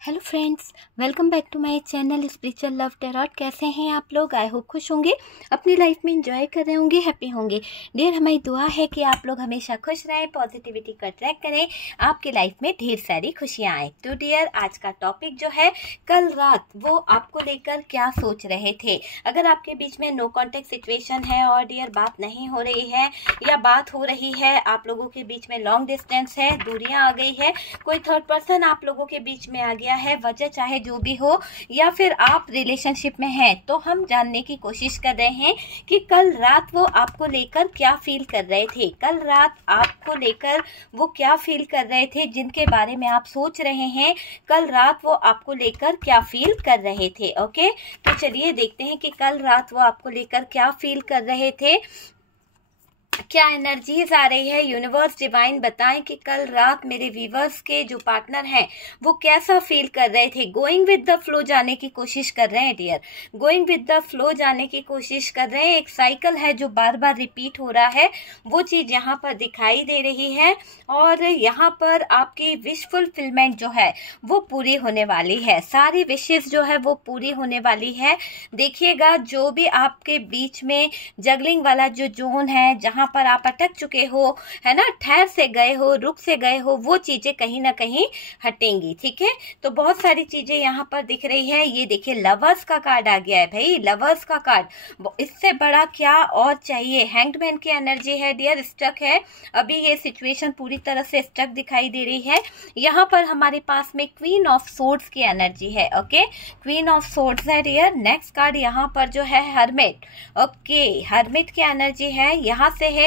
Hello friends, welcome back to my channel spiritual love tarot. कैसे हैं आप लोग? आई होप खुश होंगे, अपनी लाइफ में एंजॉय कर रहे होंगे, हैप्पी होंगे। डियर, हमारी दुआ है कि आप लोग हमेशा खुश रहें, पॉजिटिविटी का ट्रैक करें, आपके लाइफ में ढेर सारी खुशियां आए। तो डियर, आज का टॉपिक जो है, कल रात वो आपको लेकर क्या सोच रहे थे। अगर आपके बीच में नो कॉन्टेक्ट सिचुएशन है और डियर बात नहीं हो रही है या बात हो रही है, आप लोगों के बीच में लॉन्ग डिस्टेंस है, दूरियां आ गई है, कोई थर्ड पर्सन आप लोगों के बीच में आ गया है, वजह चाहे जो भी हो, या फिर आप रिलेशनशिप में हैं, तो हम जानने की कोशिश कर रहे हैं कि कल रात वो आपको लेकर क्या फील कर रहे थे। कल रात आपको लेकर वो क्या फील कर रहे थे, जिनके बारे में आप सोच रहे हैं, कल रात वो आपको लेकर क्या फील कर रहे थे। ओके, तो चलिए देखते हैं कि कल रात वो आपको लेकर क्या फील कर रहे थे, क्या एनर्जीज आ रही है। यूनिवर्स डिवाइन बताएं कि कल रात मेरे व्यूवर्स के जो पार्टनर हैं वो कैसा फील कर रहे थे। गोइंग विद द फ्लो जाने की कोशिश कर रहे हैं dear, going with the flow जाने की कोशिश कर रहे हैं। एक साइकिल है जो बार बार रिपीट हो रहा है, वो चीज यहाँ पर दिखाई दे रही है और यहाँ पर आपकी विश फुलफिलमेंट जो है वो पूरी होने वाली है। सारी विशेष जो है वो पूरी होने वाली है। देखिएगा, जो भी आपके बीच में जगलिंग वाला जो जोन है, जहां पर आप अटक चुके हो, है ना, ठहर से गए हो, रुक से गए हो, वो चीजें कहीं ना कहीं हटेंगी। ठीक है, तो बहुत सारी चीजें यहाँ पर दिख रही है। ये देखिए, लवर्स का कार्ड आ गया है भाई, लवर्स का कार्ड। इससे बड़ा क्या और चाहिए। हैंग्ड की एनर्जी है डियर, स्टक है अभी, ये सिचुएशन पूरी तरह से स्टक दिखाई दे रही है। यहाँ पर हमारे पास में क्वीन ऑफ सोर्ड्स की एनर्जी है। ओके, क्वीन ऑफ सोर्ड्स है डियर। नेक्स्ट कार्ड यहाँ पर जो है हर्मिट। ओके, हर्मिट की एनर्जी है। यहाँ से है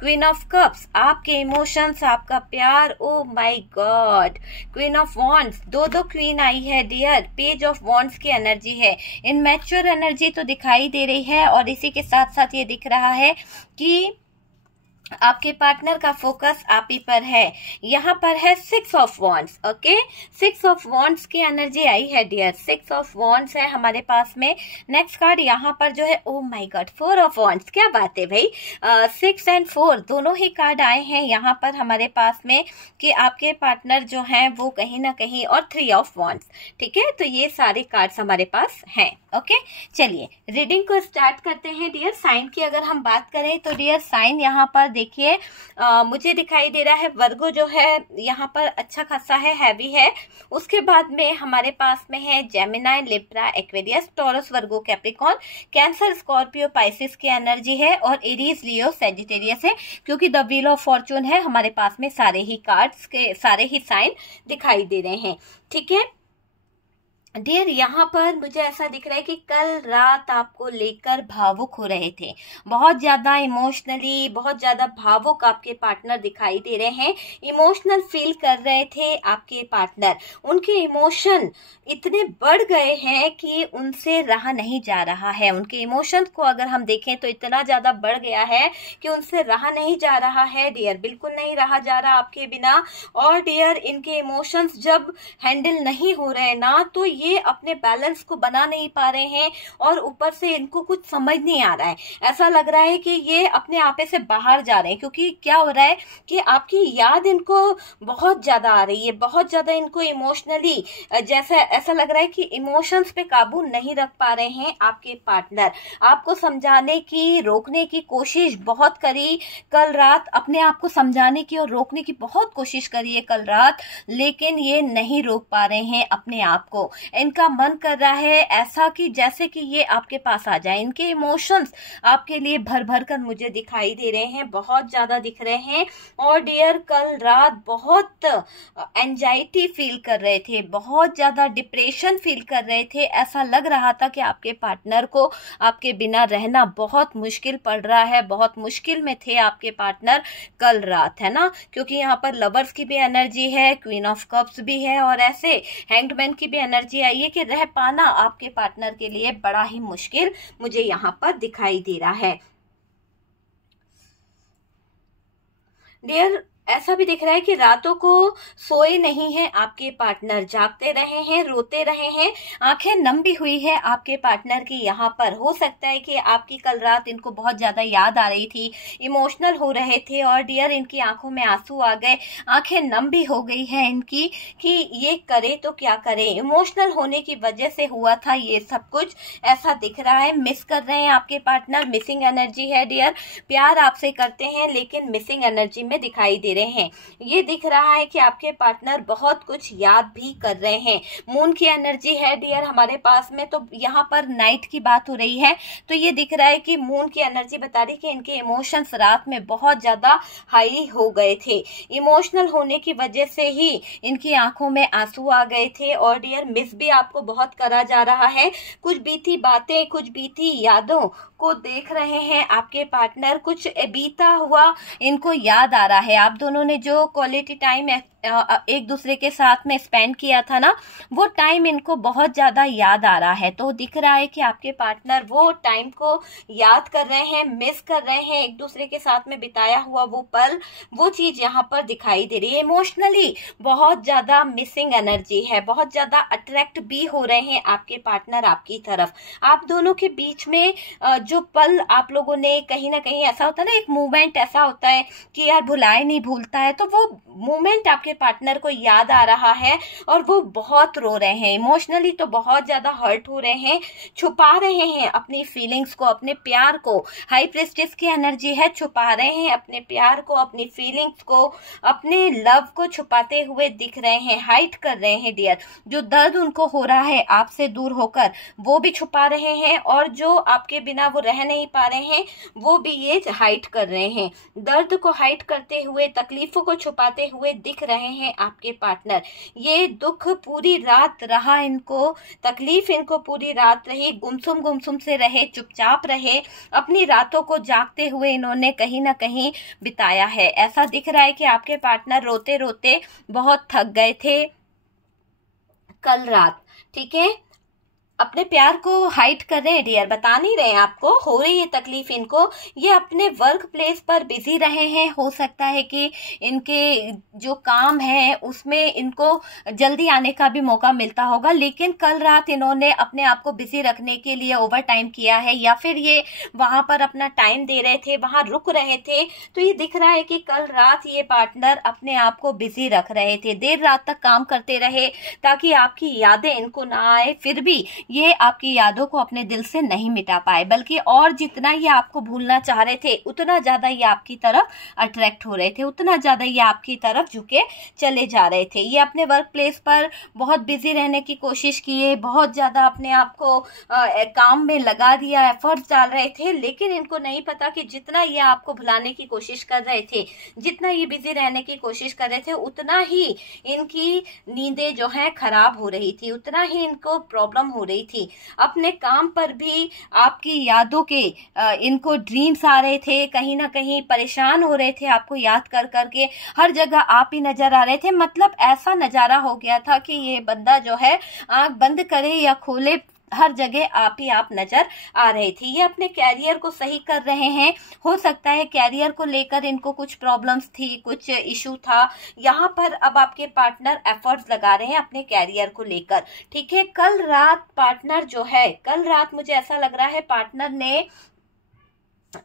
क्वीन ऑफ कप्स, आपके इमोशंस, आपका प्यार। Oh my God, queen of wands, दो क्वीन आई है डियर। पेज ऑफ वॉन्ड्स की एनर्जी है। इनमैच्योर एनर्जी तो दिखाई दे रही है और इसी के साथ साथ ये दिख रहा है कि आपके पार्टनर का फोकस आप ही पर है। यहाँ पर है 6 of wands. Okay, 6 of wands की एनर्जी आई है डियर, 6 ऑफ वॉन्ड्स है हमारे पास में। नेक्स्ट कार्ड यहाँ पर जो है, oh my God, 4 of wands. क्या बात है भाई, 6 एंड 4 दोनों ही कार्ड आए हैं यहाँ पर हमारे पास में कि आपके पार्टनर जो हैं वो कहीं ना कहीं, और 3 ऑफ वॉन्ड्स। ठीक है, तो ये सारे कार्ड्स हमारे पास हैं। ओके, चलिए रीडिंग को स्टार्ट करते हैं डियर। साइन की अगर हम बात करें तो डियर, साइन यहाँ पर देखिए, मुझे दिखाई दे रहा है वर्गो जो है यहाँ पर अच्छा खासा है, हैवी है। उसके बाद में हमारे पास में है जेमिनाई, लिब्रा, एक्वेरियस, टॉरस, वर्गो, कैप्रिकॉर्न, कैंसर, स्कॉर्पियो, पाइसिस की एनर्जी है, और एरीज, लियो, सेजिटेरियस है। क्योंकि द व्हील ऑफ फॉर्चून है, हमारे पास में सारे ही कार्ड्स के सारे ही साइन दिखाई दे रहे हैं। ठीक है डियर, यहाँ पर मुझे ऐसा दिख रहा है कि कल रात आपको लेकर भावुक हो रहे थे, बहुत ज्यादा इमोशनली, बहुत ज्यादा भावुक आपके पार्टनर दिखाई दे रहे हैं। इमोशनल फील कर रहे थे आपके पार्टनर, उनके इमोशन इतने बढ़ गए हैं कि उनसे रहा नहीं जा रहा है। उनके इमोशंस को अगर हम देखें तो इतना ज्यादा बढ़ गया है कि उनसे रहा नहीं जा रहा है डियर, बिल्कुल नहीं रहा जा रहा आपके बिना। और डियर, इनके इमोशंस जब हैंडल नहीं हो रहे ना, तो ये अपने बैलेंस को बना नहीं पा रहे हैं और ऊपर से इनको कुछ समझ नहीं आ रहा है। ऐसा लग रहा है कि ये अपने आपे से बाहर जा रहे हैं, क्योंकि क्या हो रहा है कि आपकी याद इनको बहुत ज्यादा आ रही है, बहुत ज्यादा इनको इमोशनली, जैसा ऐसा लग रहा है कि इमोशंस पे काबू नहीं रख पा रहे हैं आपके पार्टनर। आपको समझाने की, रोकने की कोशिश बहुत करी कल रात, अपने आप को समझाने की और रोकने की बहुत कोशिश करी है कल रात, लेकिन ये नहीं रोक पा रहे हैं अपने आप को। इनका मन कर रहा है ऐसा कि जैसे कि ये आपके पास आ जाए। इनके इमोशंस आपके लिए भर भर कर मुझे दिखाई दे रहे हैं, बहुत ज्यादा दिख रहे हैं। और डियर, कल रात बहुत एंजाइटी फील कर रहे थे, बहुत ज्यादा डिप्रेशन फील कर रहे थे। ऐसा लग रहा था कि आपके पार्टनर को आपके बिना रहना बहुत मुश्किल पड़ रहा है, बहुत मुश्किल में थे आपके पार्टनर कल रात, है ना। क्योंकि यहाँ पर लवर्स की भी एनर्जी है, क्वीन ऑफ कप्स भी है, और ऐसे हैंग्डमैन की भी एनर्जी आई है कि रह पाना आपके पार्टनर के लिए बड़ा ही मुश्किल मुझे यहाँ पर दिखाई दे रहा है डियर। ऐसा भी दिख रहा है कि रातों को सोए नहीं हैं आपके पार्टनर, जागते रहे हैं, रोते रहे हैं, आंखें नम भी हुई है आपके पार्टनर की। यहाँ पर हो सकता है कि आपकी कल रात इनको बहुत ज्यादा याद आ रही थी, इमोशनल हो रहे थे और डियर इनकी आंखों में आंसू आ गए, आंखें नम भी हो गई है इनकी कि ये करे तो क्या करे। इमोशनल होने की वजह से हुआ था ये सब कुछ, ऐसा दिख रहा है। मिस कर रहे हैं आपके पार्टनर, मिसिंग एनर्जी है डियर। प्यार आपसे करते हैं लेकिन मिसिंग एनर्जी में दिखाई दे रहे हैं। ये दिख रहा है कि आपके पार्टनर बहुत कुछ याद भी कर रहे हैं। मून की एनर्जी है डियर हमारे पास में, तो यहाँ पर नाइट की बात हो रही है, तो ये दिख रहा है कि मून की एनर्जी बता रही है कि इनके इमोशंस रात में बहुत ज्यादा हाई हो गए थे। इमोशनल होने की वजह से ही इनकी आंखों में आंसू आ गए थे और डियर मिस भी आपको बहुत करा जा रहा है। कुछ बीती बातें, कुछ बीती यादों को देख रहे हैं आपके पार्टनर, कुछ बीता हुआ इनको याद आ रहा है। आप दोनों ने जो क्वालिटी टाइम एक दूसरे के साथ में स्पेंड किया था ना, वो टाइम इनको बहुत ज्यादा याद आ रहा है। तो दिख रहा है कि आपके पार्टनर वो टाइम को याद कर रहे हैं, मिस कर रहे हैं, एक दूसरे के साथ में बिताया हुआ वो पल, वो चीज यहाँ पर दिखाई दे रही है। इमोशनली बहुत ज्यादा मिसिंग एनर्जी है, बहुत ज्यादा अट्रैक्ट भी हो रहे हैं आपके पार्टनर आपकी तरफ। आप दोनों के बीच में जो पल आप लोगों ने कहीं ना कहीं, ऐसा होता है ना, एक मूवमेंट ऐसा होता है कि यार भुलाए नहीं भूलता है, तो वो मूवमेंट आपके पार्टनर को याद आ रहा है और वो बहुत रो रहे हैं, इमोशनली तो बहुत ज्यादा हर्ट हो रहे हैं, छुपा रहे हैं अपनी फीलिंग्स को, अपने प्यार को। हाई प्रिस्टेस की एनर्जी है, छुपा रहे हैं अपने प्यार को, अपनी फीलिंग्स को, अपने लव को छुपाते हुए दिख रहे हैं, हाइड कर रहे हैं डियर। जो दर्द उनको हो रहा है आपसे दूर होकर, वो भी छुपा रहे हैं और जो आपके बिना वो रह नहीं पा रहे हैं, वो भी ये हाइड कर रहे हैं। दर्द को हाइड करते हुए, तकलीफों को छुपाते हुए दिख रहे हैं आपके पार्टनर। ये दुख पूरी रात रहा इनको, तकलीफ इनको पूरी रात रही, गुमसुम से रहे, चुपचाप रहे, अपनी रातों को जागते हुए इन्होंने कहीं ना कहीं बिताया है। ऐसा दिख रहा है कि आपके पार्टनर रोते रोते बहुत थक गए थे कल रात, ठीक है। अपने प्यार को हाइड कर रहे हैं डियर, बता नहीं रहे हैं आपको, हो रही है तकलीफ इनको। ये अपने वर्क प्लेस पर बिजी रहे हैं, हो सकता है कि इनके जो काम है उसमें इनको जल्दी आने का भी मौका मिलता होगा, लेकिन कल रात इन्होंने अपने आप को बिजी रखने के लिए ओवर टाइम किया है, या फिर ये वहां पर अपना टाइम दे रहे थे, वहां रुक रहे थे। तो ये दिख रहा है कि कल रात ये पार्टनर अपने आप को बिजी रख रहे थे, देर रात तक काम करते रहे ताकि आपकी यादें इनको ना आए। फिर भी ये आपकी यादों को अपने दिल से नहीं मिटा पाए, बल्कि और जितना ये आपको भूलना चाह रहे थे, उतना ज्यादा ये आपकी तरफ अट्रैक्ट हो रहे थे, उतना ज्यादा ये आपकी तरफ झुके चले जा रहे थे। ये अपने वर्क प्लेस पर बहुत बिजी रहने की कोशिश किए, बहुत ज्यादा अपने आप को काम में लगा दिया, एफर्ट्स डाल रहे थे, लेकिन इनको नहीं पता कि जितना ये आपको भुलाने की कोशिश कर रहे थे, जितना ये बिजी रहने की कोशिश कर रहे थे, उतना ही इनकी नींदें जो है खराब हो रही थी, उतना ही इनको प्रॉब्लम हो रही थी। अपने काम पर भी आपकी यादों के इनको ड्रीम्स आ रहे थे, कहीं ना कहीं परेशान हो रहे थे आपको याद कर करके, हर जगह आप ही नजर आ रहे थे। मतलब ऐसा नजारा हो गया था कि ये बंदा जो है आंख बंद करे या खोले, हर जगह आप ही आप नजर आ रहे थे। ये अपने कैरियर को सही कर रहे हैं, हो सकता है कैरियर को लेकर इनको कुछ प्रॉब्लम्स थी, कुछ इशू था, यहाँ पर अब आपके पार्टनर एफर्ट्स लगा रहे हैं अपने कैरियर को लेकर, ठीक है। कल रात पार्टनर जो है, कल रात मुझे ऐसा लग रहा है पार्टनर ने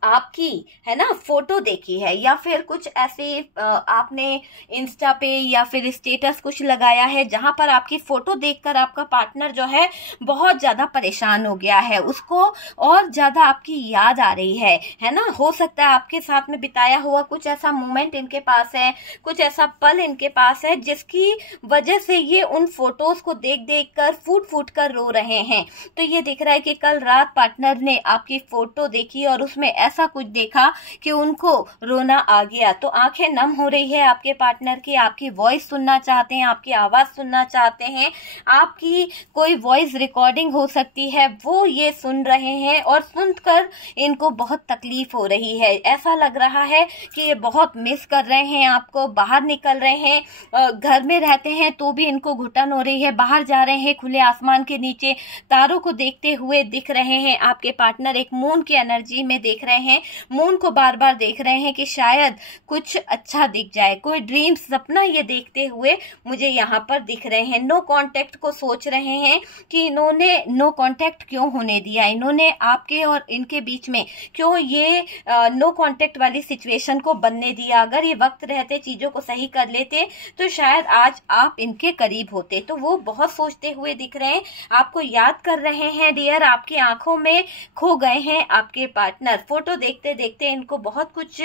आपकी, है ना, फोटो देखी है, या फिर कुछ ऐसे आपने इंस्टा पे या फिर स्टेटस कुछ लगाया है जहां पर आपकी फोटो देखकर आपका पार्टनर जो है बहुत ज्यादा परेशान हो गया है, उसको और ज्यादा आपकी याद आ रही है ना। हो सकता है आपके साथ में बिताया हुआ कुछ ऐसा मोमेंट इनके पास है, कुछ ऐसा पल इनके पास है जिसकी वजह से ये उन फोटोज को देख देख कर फूट फूट कर रो रहे हैं। तो ये दिख रहा है कि कल रात पार्टनर ने आपकी फोटो देखी और उसमें ऐसा कुछ देखा कि उनको रोना आ गया। तो आंखें नम हो रही है आपके पार्टनर की, आपकी वॉइस सुनना चाहते हैं, आपकी आवाज सुनना चाहते हैं, आपकी कोई वॉइस रिकॉर्डिंग हो सकती है, वो ये सुन रहे हैं और सुनकर इनको बहुत तकलीफ हो रही है। ऐसा लग रहा है कि ये बहुत मिस कर रहे हैं आपको, बाहर निकल रहे हैं, घर में रहते हैं तो भी इनको घुटन हो रही है, बाहर जा रहे हैं खुले आसमान के नीचे तारों को देखते हुए दिख रहे हैं। आपके पार्टनर एक मून की एनर्जी में देख रहे हैं, मून को बार बार देख रहे हैं कि शायद कुछ अच्छा दिख जाए, कोई ड्रीम सपना ये देखते हुए मुझे यहाँ पर दिख रहे हैं। नो कांटेक्ट को सोच रहे हैं कि इन्होंने नो कांटेक्ट क्यों होने दिया, इन्होंने आपके और इनके बीच में क्यों ये नो कांटेक्ट वाली सिचुएशन को बनने दिया। अगर ये वक्त रहते चीजों को सही कर लेते तो शायद आज आप इनके करीब होते। तो वो बहुत सोचते हुए दिख रहे हैं, आपको याद कर रहे हैं डियर, आपकी आंखों में खो गए हैं आपके पार्टनर। फोटो देखते देखते इनको बहुत कुछ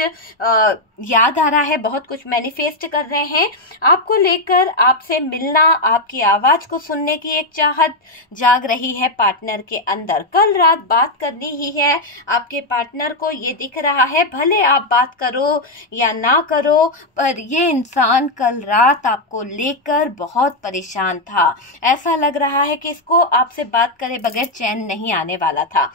याद आ रहा है, बहुत कुछ मैनिफेस्ट कर रहे हैं आपको लेकर। आपसे मिलना, आपकी आवाज को सुनने की एक चाहत जाग रही है पार्टनर के अंदर। कल रात बात करनी ही है आपके पार्टनर को, ये दिख रहा है। भले आप बात करो या ना करो, पर ये इंसान कल रात आपको लेकर बहुत परेशान था। ऐसा लग रहा है कि इसको आपसे बात करे बगैर चैन नहीं आने वाला था।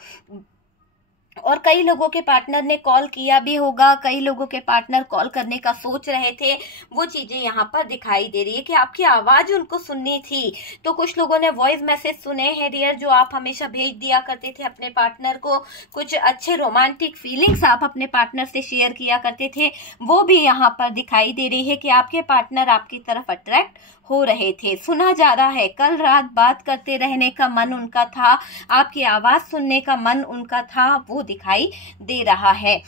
और कई लोगों के पार्टनर ने कॉल किया भी होगा, कई लोगों के पार्टनर कॉल करने का सोच रहे थे। वो चीजें यहाँ पर दिखाई दे रही है कि आपकी आवाज उनको सुननी थी। तो कुछ लोगों ने वॉइस मैसेज सुने हैं डियर, जो आप हमेशा भेज दिया करते थे अपने पार्टनर को। कुछ अच्छे रोमांटिक फीलिंग्स आप अपने पार्टनर से शेयर किया करते थे, वो भी यहाँ पर दिखाई दे रही है कि आपके पार्टनर आपकी तरफ अट्रैक्ट हो रहे थे। सुना जा रहा है कल रात बात करते रहने का मन उनका था, आपकी आवाज सुनने का मन उनका था, वो दिखाई दे रहा है।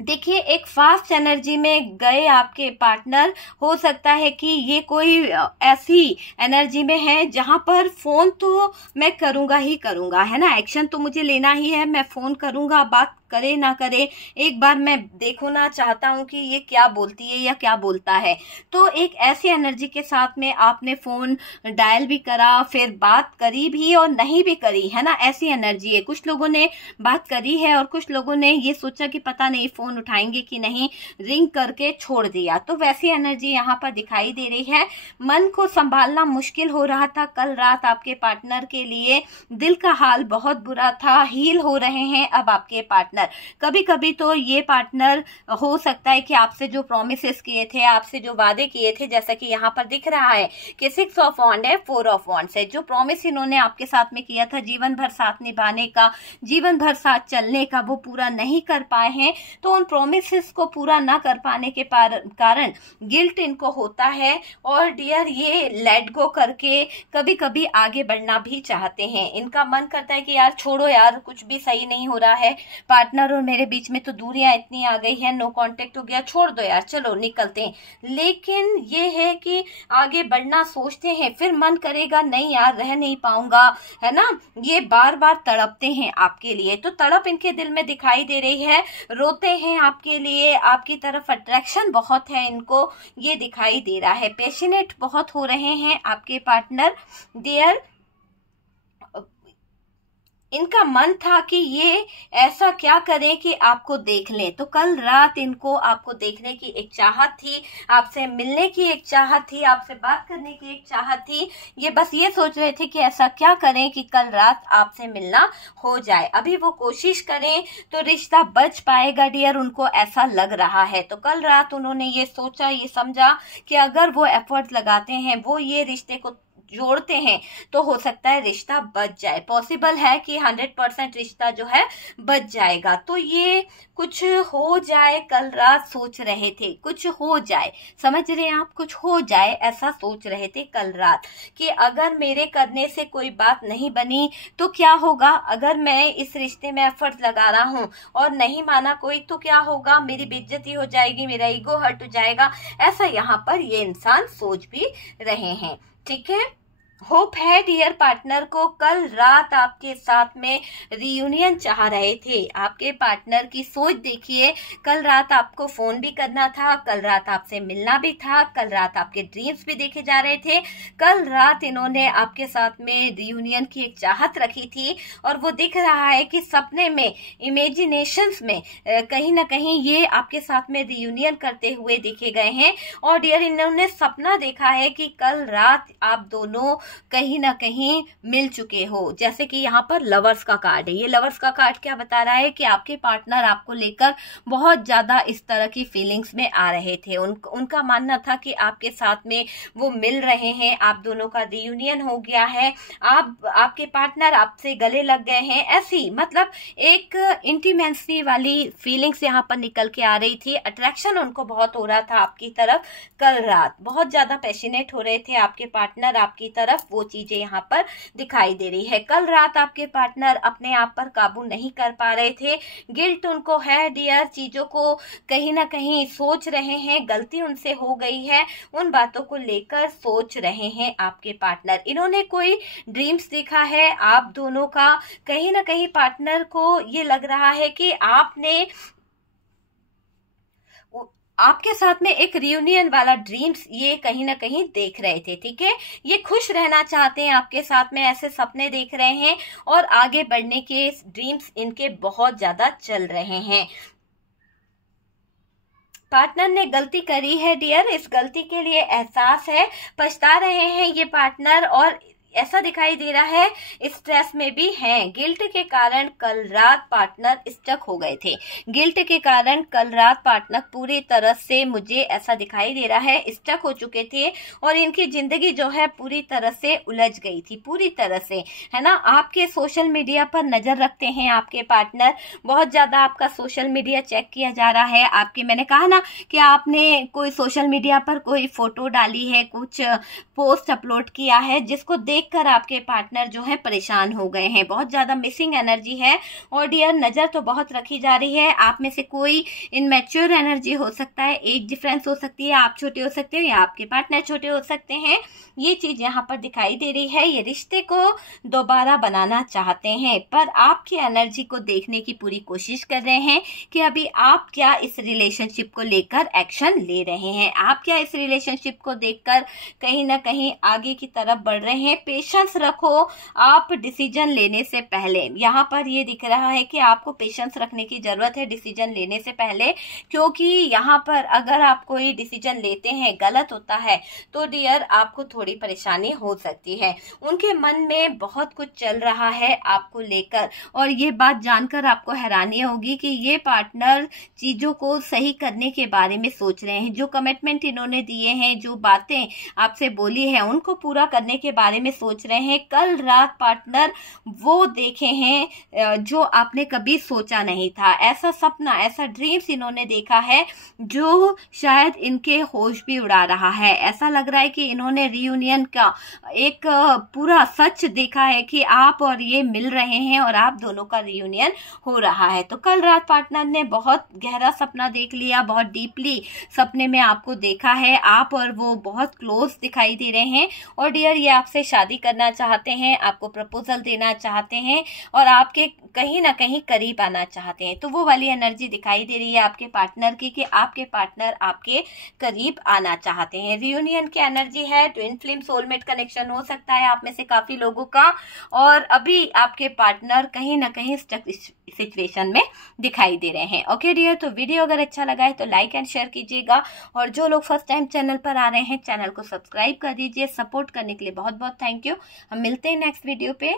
देखिए, एक फास्ट एनर्जी में गए आपके पार्टनर। हो सकता है कि ये कोई ऐसी एनर्जी में है जहां पर फोन तो मैं करूंगा ही करूंगा, है ना, एक्शन तो मुझे लेना ही है, मैं फोन करूंगा, बात करे ना करे एक बार मैं देखना चाहता हूं कि ये क्या बोलती है या क्या बोलता है। तो एक ऐसी एनर्जी के साथ में आपने फोन डायल भी करा, फिर बात करी भी और नहीं भी करी, है ना, ऐसी एनर्जी है। कुछ लोगों ने बात करी है और कुछ लोगों ने ये सोचा कि पता नहीं फोन उठाएंगे कि नहीं, रिंग करके छोड़ दिया। तो वैसी एनर्जी यहाँ पर दिखाई दे रही है। मन को संभालना मुश्किल हो रहा था कल रात आपके पार्टनर के लिए, दिल का हाल बहुत बुरा था। हील हो रहे हैं अब आपके पार्टनर। कभी कभी तो ये पार्टनर हो सकता है कि आपसे जो प्रॉमिसेस किए थे, आपसे जो वादे किए थे, जैसा कि यहाँ पर दिख रहा है कि 6 ऑफ वॉन्ड है, 4 ऑफ वॉन्ड्स है, जो प्रॉमिस इन्होंने आपके साथ में किया था जीवन भर साथ निभाने का, जीवन भर साथ चलने का, वो पूरा नहीं कर पाए हैं। तो उन प्रॉमिसेस को पूरा ना कर पाने के कारण गिल्ट इनको होता है। और डियर, ये लेट गो करके कभी कभी आगे बढ़ना भी चाहते हैं। इनका मन करता है कि यार छोड़ो यार, कुछ भी सही नहीं हो रहा है, पार्टनर और मेरे बीच में तो दूरियां इतनी आ गई है, नो कांटेक्ट हो गया, छोड़ दो यार, चलो निकलते हैं। लेकिन ये है कि आगे बढ़ना सोचते हैं, फिर मन करेगा नहीं यार रह नहीं पाऊंगा, है ना, ये बार बार तड़पते हैं आपके लिए। तो तड़प इनके दिल में दिखाई दे रही है, रोते हैं आपके लिए, आपकी तरफ अट्रैक्शन बहुत है इनको, ये दिखाई दे रहा है। पैशनेट बहुत हो रहे हैं आपके पार्टनर डियर। इनका मन था कि ये ऐसा क्या करें कि आपको देख लें। तो कल रात इनको आपको देखने की एक चाहत थी, आपसे मिलने की एक चाहत थी, आपसे बात करने की एक चाहत थी। ये बस ये सोच रहे थे कि ऐसा क्या करें कि कल रात आपसे मिलना हो जाए। अभी वो कोशिश करें तो रिश्ता बच पाएगा डियर, उनको ऐसा लग रहा है। तो कल रात उन्होंने ये सोचा, ये समझा कि अगर वो एफर्ट लगाते हैं, वो ये रिश्ते को जोड़ते हैं, तो हो सकता है रिश्ता बच जाए। पॉसिबल है कि 100% रिश्ता जो है बच जाएगा। तो ये कुछ हो जाए, कल रात सोच रहे थे, कुछ हो जाए, समझ रहे हैं आप, कुछ हो जाए ऐसा सोच रहे थे कल रात कि अगर मेरे करने से कोई बात नहीं बनी तो क्या होगा, अगर मैं इस रिश्ते में एफर्ट लगा रहा हूं और नहीं माना कोई तो क्या होगा, मेरी बेइज्जती हो जाएगी, मेरा ईगो हर्ट हो जाएगा, ऐसा यहाँ पर ये इंसान सोच भी रहे हैं। ठीक है, होप है डियर पार्टनर को कल रात आपके साथ में रियूनियन चाह रहे थे। आपके पार्टनर की सोच देखिए, कल रात आपको फोन भी करना था, कल रात आपसे मिलना भी था, कल रात आपके ड्रीम्स भी देखे जा रहे थे, कल रात इन्होंने आपके साथ में रियूनियन की एक चाहत रखी थी। और वो दिख रहा है कि सपने में, इमेजिनेशंस में कहीं ना कहीं ये आपके साथ में रियूनियन करते हुए देखे गए हैं। और डियर, इन्होंने सपना देखा है कि कल रात आप दोनों कहीं ना कहीं मिल चुके हो। जैसे कि यहाँ पर लवर्स का कार्ड है, ये लवर्स का कार्ड क्या बता रहा है कि आपके पार्टनर आपको लेकर बहुत ज्यादा इस तरह की फीलिंग्स में आ रहे थे। उनका मानना था कि आपके साथ में वो मिल रहे हैं, आप दोनों का रियूनियन हो गया है, आपके पार्टनर आपसे गले लग गए हैं, ऐसी मतलब एक इंटीमेसी वाली फीलिंग्स यहाँ पर निकल के आ रही थी। अट्रैक्शन उनको बहुत हो रहा था आपकी तरफ। कल रात बहुत ज्यादा पैशनेट हो रहे थे आपके पार्टनर आपकी तरफ, वो चीजें यहाँ पर दिखाई दे रही है। कल रात आपके पार्टनर अपने आप पर काबू नहीं कर पा रहे थे, गिल्ट उनको है डियर, चीजों को कहीं ना कहीं सोच रहे हैं, गलती उनसे हो गई है, उन बातों को लेकर सोच रहे हैं आपके पार्टनर। इन्होंने कोई ड्रीम्स देखा है आप दोनों का, कहीं ना कहीं पार्टनर को ये लग रहा है कि आपके साथ में एक रियूनियन वाला ड्रीम्स ये कहीं ना कहीं देख रहे थे। ठीक है, ये खुश रहना चाहते हैं आपके साथ में, ऐसे सपने देख रहे हैं और आगे बढ़ने के ड्रीम्स इनके बहुत ज्यादा चल रहे हैं। पार्टनर ने गलती करी है डियर, इस गलती के लिए एहसास है, पछता रहे हैं ये पार्टनर, और ऐसा दिखाई दे रहा है स्ट्रेस में भी हैं। गिल्ट के कारण कल रात पार्टनर स्टक हो गए थे, गिल्ट के कारण कल रात पार्टनर पूरी तरह से, मुझे ऐसा दिखाई दे रहा है, स्टक हो चुके थे और इनकी जिंदगी जो है पूरी तरह से उलझ गई थी, पूरी तरह से, है ना। आपके सोशल मीडिया पर नजर रखते हैं आपके पार्टनर, बहुत ज्यादा आपका सोशल मीडिया चेक किया जा रहा है आपके। मैंने कहा ना कि आपने कोई सोशल मीडिया पर कोई फोटो डाली है, कुछ पोस्ट अपलोड किया है, जिसको देखकर आपके पार्टनर जो है परेशान हो गए हैं, बहुत ज्यादा मिसिंग एनर्जी है। और डियर नजर तो बहुत रखी जा रही है, आप में से कोई इनमैच्योर एनर्जी हो सकता है, एज डिफरेंस हो सकती है, आप छोटे हो सकते हो या आपके पार्टनर छोटे हो सकते हैं, ये चीज यहाँ पर दिखाई दे रही है। ये रिश्ते को दोबारा बनाना चाहते हैं, पर आपकी एनर्जी को देखने की पूरी कोशिश कर रहे हैं कि अभी आप क्या इस रिलेशनशिप को लेकर एक्शन ले रहे हैं, आप क्या इस रिलेशनशिप को देखकर कहीं ना कहीं आगे की तरफ बढ़ रहे हैं। पेशेंस रखो आप डिसीजन लेने से पहले, यहाँ पर ये दिख रहा है कि आपको पेशेंस रखने की जरूरत है डिसीजन लेने से पहले, क्योंकि यहाँ पर अगर आप कोई डिसीजन लेते हैं गलत होता है तो डियर आपको थोड़ी परेशानी हो सकती है। उनके मन में बहुत कुछ चल रहा है आपको लेकर, और ये बात जानकर आपको हैरानी होगी कि ये पार्टनर चीजों को सही करने के बारे में सोच रहे हैं। जो कमिटमेंट इन्होंने दिए हैं, जो बातें आपसे बोली है, उनको पूरा करने के बारे में सोच रहे हैं। कल रात पार्टनर वो देखे हैं जो आपने कभी सोचा नहीं था, ऐसा सपना, ऐसा ड्रीम्स इन्होंने देखा है जो शायद इनके होश भी उड़ा रहा है। ऐसा लग रहा है कि इन्होंने रियूनियन का एक पूरा सच देखा है कि आप और ये मिल रहे हैं और आप दोनों का रियूनियन हो रहा है। तो कल रात पार्टनर ने बहुत गहरा सपना देख लिया, बहुत डीपली सपने में आपको देखा है, आप और वो बहुत क्लोज दिखाई दे रहे हैं। और डियर ये आपसे शादी करना चाहते हैं, आपको प्रपोजल देना चाहते हैं और आपके कहीं ना कहीं करीब आना चाहते हैं। तो वो वाली एनर्जी दिखाई दे रही है आपके पार्टनर की कि आपके पार्टनर आपके करीब आना चाहते हैं। रियूनियन की एनर्जी है, ट्विन फ्लेम सोलमेट कनेक्शन हो सकता है आप में से काफी लोगों का, और अभी आपके पार्टनर कहीं ना कहीं स्टक सिचुएशन में दिखाई दे रहे हैं। ओके डियर, तो वीडियो अगर अच्छा लगा है तो लाइक एंड शेयर कीजिएगा, और जो लोग फर्स्ट टाइम चैनल पर आ रहे हैं चैनल को सब्सक्राइब कर दीजिए। सपोर्ट करने के लिए बहुत बहुत थैंक यू। हम मिलते हैं नेक्स्ट वीडियो पे।